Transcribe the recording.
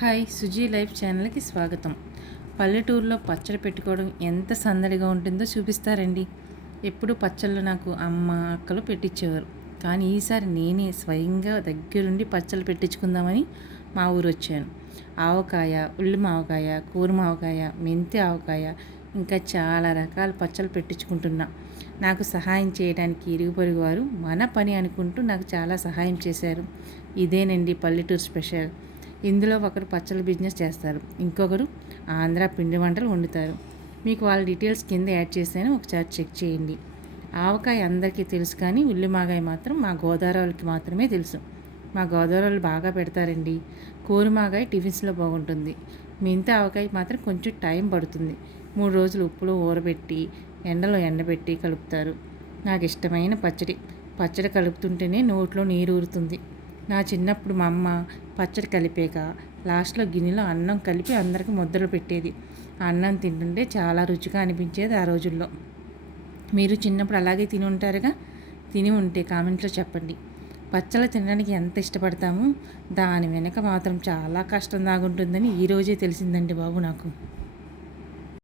Hi Suji life ఛానల్కి స్వాగతం. పల్లెటూరులో పచ్చడి పెట్టుకోవడం ఎంత సందడిగా ఉంటుందో చూపిస్తారండి. ఎప్పుడు పచ్చళ్ళు నాకు అమ్మ అక్కలు పెట్టించేవారు. కానీ ఈసారి నేనే స్వయంగా దగ్గరుండి పచ్చళ్ళు పెట్టించుకుందామని మా ఊరు వచ్చాను. ఆవకాయ, ఉల్లి మావకాయ, కూర మావకాయ, మెంతి ఆవకాయ, ఇంకా చాలా రకాల పచ్చళ్ళు పెట్టించుకుంటున్నా. నాకు సహాయం చేయడానికి ఇరుగు పొరుగు వారు మన పని అనుకుంటూ నాకు చాలా సహాయం చేశారు. ఇదేనండి పల్లెటూరు స్పెషల్. ఇందులో ఒకరు పచ్చళ్ళ బిజినెస్ చేస్తారు, ఇంకొకరు ఆంధ్ర పిండి వంటలు వండుతారు. మీకు వాళ్ళ డీటెయిల్స్ కింద యాడ్ చేశాను, ఒకసారి చెక్ చేయండి. ఆవకాయ అందరికీ తెలుసు, కానీ ఉల్లిమాగాయ మాత్రం మా గోదావరి వాళ్ళకి మాత్రమే తెలుసు. మా గోదావరి వాళ్ళు బాగా పెడతారండి. కూరమాగాయ టిఫిన్స్లో బాగుంటుంది. మెంతి ఆవకాయ మాత్రం కొంచెం టైం పడుతుంది. 3 రోజులు ఉప్పులో ఊరబెట్టి ఎండలో ఎండబెట్టి కలుపుతారు. నాకు ఇష్టమైన పచ్చడి కలుపుతుంటేనే నోట్లో నీరు ఊరుతుంది. నా చిన్నప్పుడు మా అమ్మ పచ్చడి కలిపాక లాస్ట్లో గిన్నెలో అన్నం కలిపి అందరికి ముద్దలు పెట్టేది. ఆ అన్నం తింటుంటే చాలా రుచిగా అనిపించేది ఆ రోజుల్లో. మీరు చిన్నప్పుడు అలాగే తిని ఉంటారుగా? తిని ఉంటే కామెంట్లో చెప్పండి. పచ్చళ్ళు తినడానికి ఎంత ఇష్టపడతామో దాని వెనక మాత్రం చాలా కష్టం దాగుంటుందని ఈరోజే తెలిసిందండి బాబు నాకు.